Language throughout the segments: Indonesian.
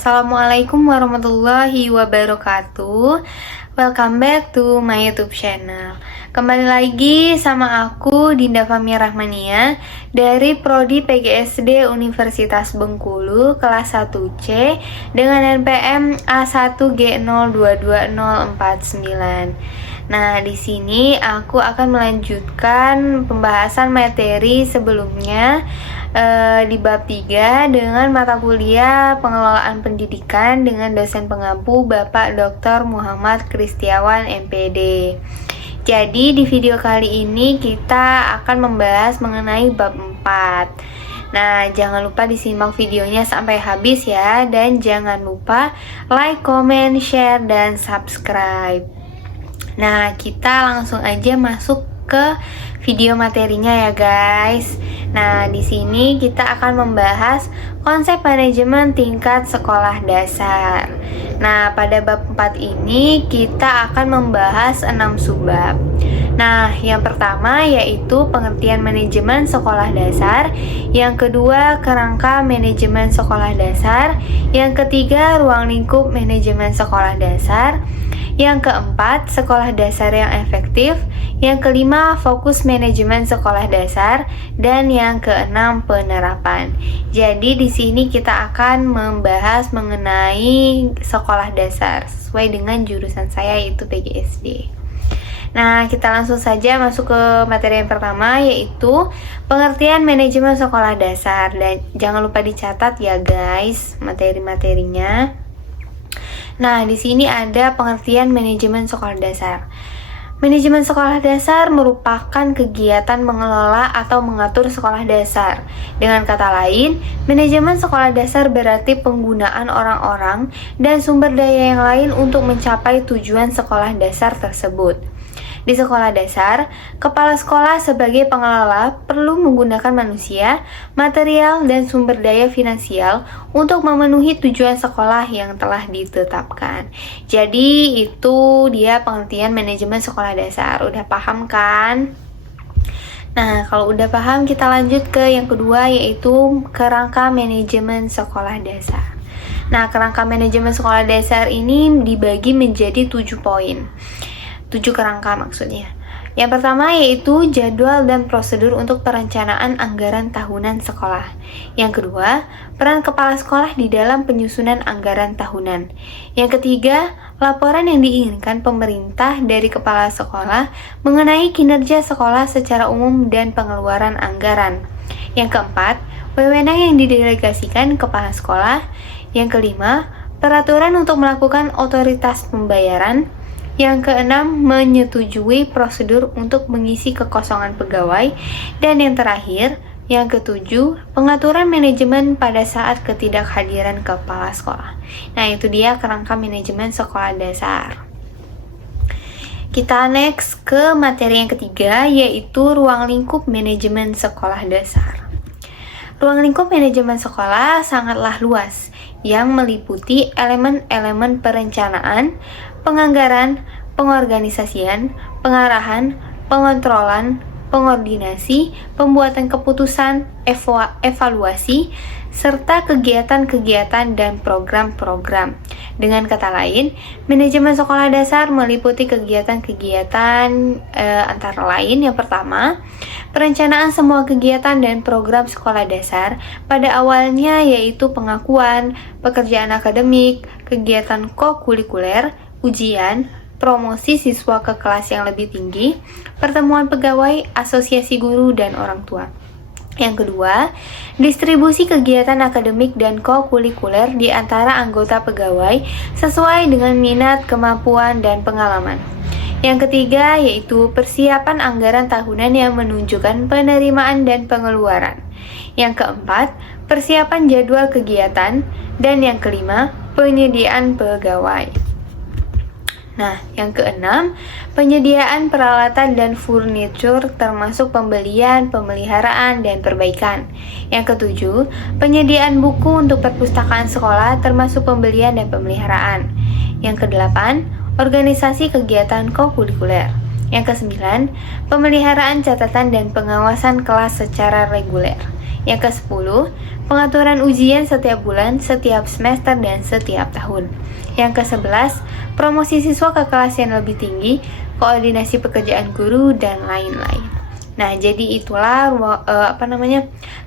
Assalamualaikum warahmatullahi wabarakatuh. Welcome back to my YouTube channel. Kembali lagi sama aku Dinda Fahmi Rahmania dari Prodi PGSD Universitas Bengkulu kelas 1C dengan NPM A1G022049. Nah, di sini aku akan melanjutkan pembahasan materi sebelumnya di bab 3 dengan mata kuliah Pengelolaan Pendidikan dengan dosen pengampu Bapak Dr. Muhammad Kristiawan MPD. Jadi di video kali ini kita akan membahas mengenai bab 4. Nah, jangan lupa disimak videonya sampai habis ya, dan jangan lupa like, comment, share, dan subscribe. Nah, kita langsung aja masuk ke video materinya ya guys. Nah, di sini kita akan membahas konsep manajemen tingkat sekolah dasar. Nah, pada bab 4 ini kita akan membahas 6 subbab. Nah, yang pertama yaitu pengertian manajemen sekolah dasar, yang kedua kerangka manajemen sekolah dasar, yang ketiga ruang lingkup manajemen sekolah dasar, yang keempat sekolah dasar yang efektif, yang kelima fokus manajemen sekolah dasar, dan yang keenam penerapan. Jadi di sini kita akan membahas mengenai sekolah dasar sesuai dengan jurusan saya yaitu PGSD. Nah, kita langsung saja masuk ke materi yang pertama yaitu pengertian manajemen sekolah dasar, dan jangan lupa dicatat ya guys materi-materinya. Nah, di sini ada pengertian manajemen sekolah dasar. Manajemen sekolah dasar merupakan kegiatan mengelola atau mengatur sekolah dasar. Dengan kata lain, manajemen sekolah dasar berarti penggunaan orang-orang dan sumber daya yang lain untuk mencapai tujuan sekolah dasar tersebut. Di sekolah dasar, kepala sekolah sebagai pengelola perlu menggunakan manusia, material, dan sumber daya finansial untuk memenuhi tujuan sekolah yang telah ditetapkan. Jadi itu dia pengertian manajemen sekolah dasar. Udah paham kan? Nah, kalau udah paham kita lanjut ke yang kedua yaitu kerangka manajemen sekolah dasar. Nah, kerangka manajemen sekolah dasar ini dibagi menjadi 7 poin. 7 kerangka maksudnya. Yang pertama yaitu jadwal dan prosedur untuk perencanaan anggaran tahunan sekolah. Yang kedua, peran kepala sekolah di dalam penyusunan anggaran tahunan. Yang ketiga, laporan yang diinginkan pemerintah dari kepala sekolah mengenai kinerja sekolah secara umum dan pengeluaran anggaran. Yang keempat, wewenang yang didelegasikan kepala sekolah. Yang kelima, peraturan untuk melakukan otoritas pembayaran. Yang keenam, menyetujui prosedur untuk mengisi kekosongan pegawai. Dan yang terakhir, yang ketujuh, pengaturan manajemen pada saat ketidakhadiran kepala sekolah. Nah, itu dia kerangka manajemen sekolah dasar. Kita next ke materi yang ketiga, yaitu ruang lingkup manajemen sekolah dasar. Ruang lingkup manajemen sekolah sangatlah luas, yang meliputi elemen-elemen perencanaan, penganggaran, pengorganisasian, pengarahan, pengontrolan, pengordinasi, pembuatan keputusan, evaluasi, serta kegiatan-kegiatan dan program-program. Dengan kata lain, manajemen sekolah dasar meliputi kegiatan-kegiatan antara lain yang pertama, perencanaan semua kegiatan dan program sekolah dasar pada awalnya yaitu pengakuan, pekerjaan akademik, kegiatan kokurikuler, ujian, promosi siswa ke kelas yang lebih tinggi, pertemuan pegawai, asosiasi guru, dan orang tua. Yang kedua, distribusi kegiatan akademik dan kokurikuler di antara anggota pegawai sesuai dengan minat, kemampuan, dan pengalaman. Yang ketiga yaitu persiapan anggaran tahunan yang menunjukkan penerimaan dan pengeluaran. Yang keempat, persiapan jadwal kegiatan. Dan yang kelima, penyediaan pegawai. Nah, yang keenam, penyediaan peralatan dan furnitur termasuk pembelian, pemeliharaan, dan perbaikan. Yang ketujuh, penyediaan buku untuk perpustakaan sekolah termasuk pembelian dan pemeliharaan. Yang kedelapan, organisasi kegiatan kokurikuler. Yang kesembilan, pemeliharaan catatan dan pengawasan kelas secara reguler. Yang ke-10, pengaturan ujian setiap bulan, setiap semester, dan setiap tahun. Yang ke-11, promosi siswa ke kelas yang lebih tinggi, koordinasi pekerjaan guru, dan lain-lain. Nah, jadi itulah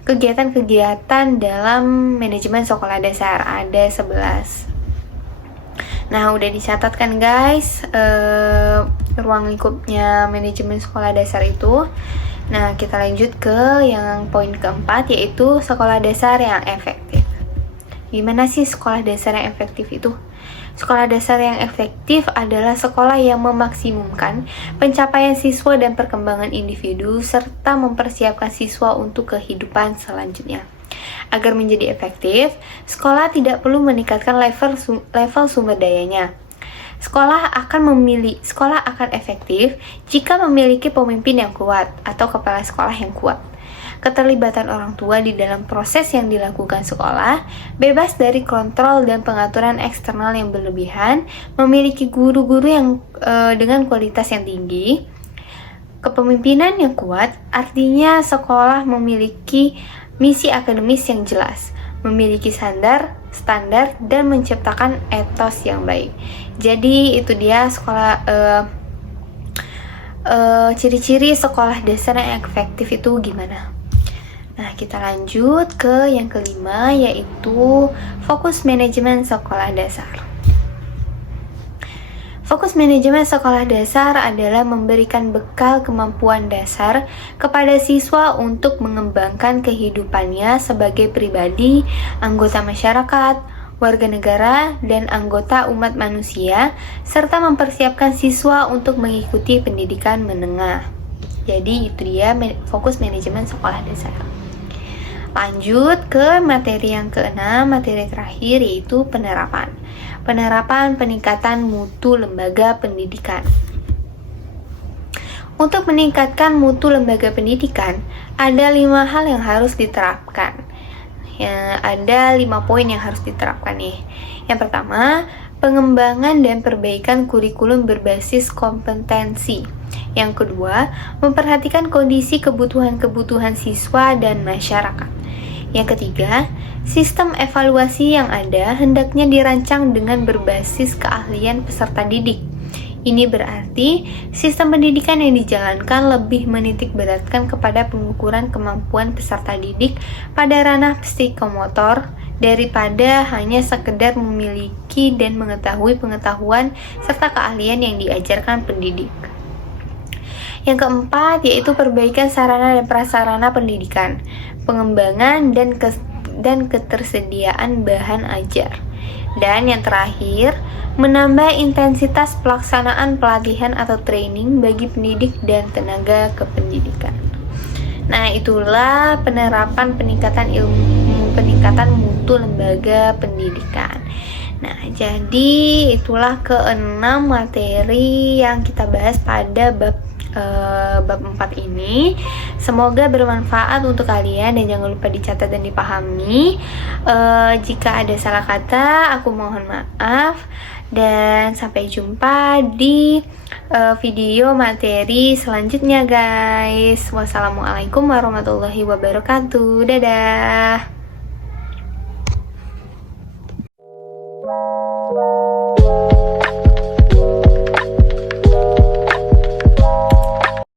kegiatan-kegiatan dalam manajemen sekolah dasar. Ada 11. Nah, udah dicatat kan guys ruang lingkupnya manajemen sekolah dasar itu. Nah, kita lanjut ke yang poin keempat, yaitu sekolah dasar yang efektif. Gimana sih sekolah dasar yang efektif itu? Sekolah dasar yang efektif adalah sekolah yang memaksimumkan pencapaian siswa dan perkembangan individu serta mempersiapkan siswa untuk kehidupan selanjutnya. Agar menjadi efektif, sekolah tidak perlu meningkatkan level sumber dayanya. Sekolah akan efektif jika memiliki pemimpin yang kuat atau kepala sekolah yang kuat. Keterlibatan orang tua di dalam proses yang dilakukan sekolah, bebas dari kontrol dan pengaturan eksternal yang berlebihan, memiliki guru-guru yang dengan kualitas yang tinggi. Kepemimpinan yang kuat artinya sekolah memiliki misi akademis yang jelas, memiliki standar, dan menciptakan etos yang baik. Jadi itu dia ciri-ciri sekolah dasar yang efektif itu gimana? Nah, kita lanjut ke yang kelima, yaitu fokus manajemen sekolah dasar. Fokus manajemen sekolah dasar adalah memberikan bekal kemampuan dasar kepada siswa untuk mengembangkan kehidupannya sebagai pribadi, anggota masyarakat, warga negara, dan anggota umat manusia, serta mempersiapkan siswa untuk mengikuti pendidikan menengah. Jadi itu dia fokus manajemen sekolah dasar. Lanjut ke materi yang keenam, materi terakhir, yaitu penerapan. Penerapan peningkatan mutu lembaga pendidikan. Untuk meningkatkan mutu lembaga pendidikan, ada 5 hal yang harus diterapkan. Ada 5 poin yang harus diterapkan nih. Yang pertama, pengembangan dan perbaikan kurikulum berbasis kompetensi. Yang kedua, memperhatikan kondisi kebutuhan siswa dan masyarakat. Yang ketiga, sistem evaluasi yang ada hendaknya dirancang dengan berbasis keahlian peserta didik. Ini berarti sistem pendidikan yang dijalankan lebih menitikberatkan kepada pengukuran kemampuan peserta didik pada ranah psikomotor daripada hanya sekedar memiliki dan mengetahui pengetahuan serta keahlian yang diajarkan pendidik. Yang keempat, yaitu perbaikan sarana dan prasarana pendidikan, pengembangan dan ketersediaan bahan ajar. Dan yang terakhir, menambah intensitas pelaksanaan pelatihan atau training bagi pendidik dan tenaga kependidikan. Nah, itulah penerapan peningkatan mutu lembaga pendidikan. Nah, jadi itulah keenam materi yang kita bahas pada bab 4 ini. Semoga bermanfaat untuk kalian dan jangan lupa dicatat dan dipahami. Jika ada salah kata, aku mohon maaf. Dan sampai jumpa di video materi selanjutnya guys. Wassalamualaikum warahmatullahi wabarakatuh. Dadah.